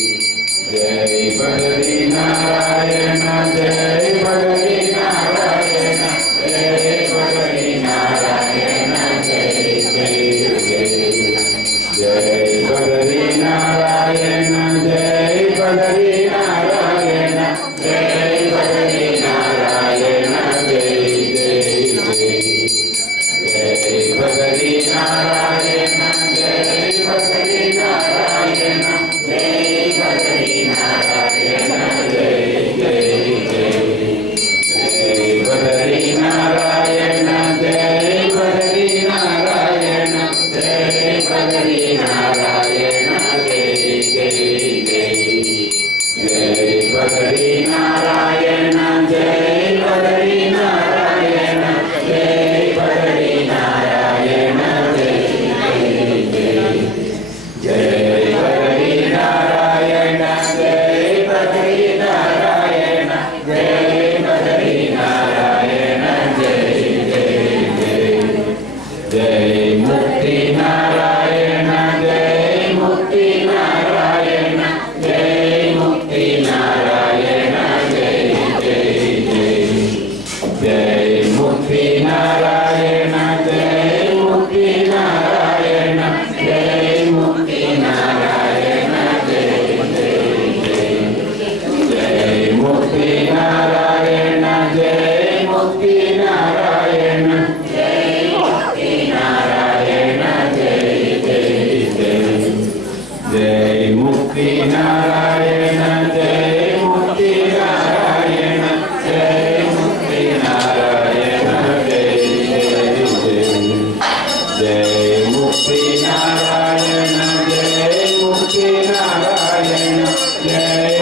जय बद्री नारायण जय बद्री नारायण जय बद्री नारायण जय जय जय जय बद्री नारायण जय बद्री नारायण जय बद्री नारायण जय जय जय जय बद्री नारायण जय बद्री नारायण जय बद्री नारायण जय जय जय जय बद्री नारायण जय बद्री नारायण जय बद्री नारायण जय जय जय जय बद्री नारायण जय बद्री नारायण जय बद्री नारायण जय जय जय जय बद्री नारायण जय बद्री नारायण जय बद्री नारायण जय जय जय जय मुक्ति नारायण जय मुक्ति नारायण जय मुक्ति नारायण जय जय जय जय मुक्ति नारायण जय मुक्ति नारायण जय मुक्ति नारायण जय जय जय जय मुक्ति नारायण जय मुक्ति नारायण जय मुक्ति नारायण जय जय जय जय मुक्ति नारायण जय मुक्ति नारायण जय मुक्ति नारायण जय जय जय जय मुक्ति नारायण जय मुक्ति नारायण जय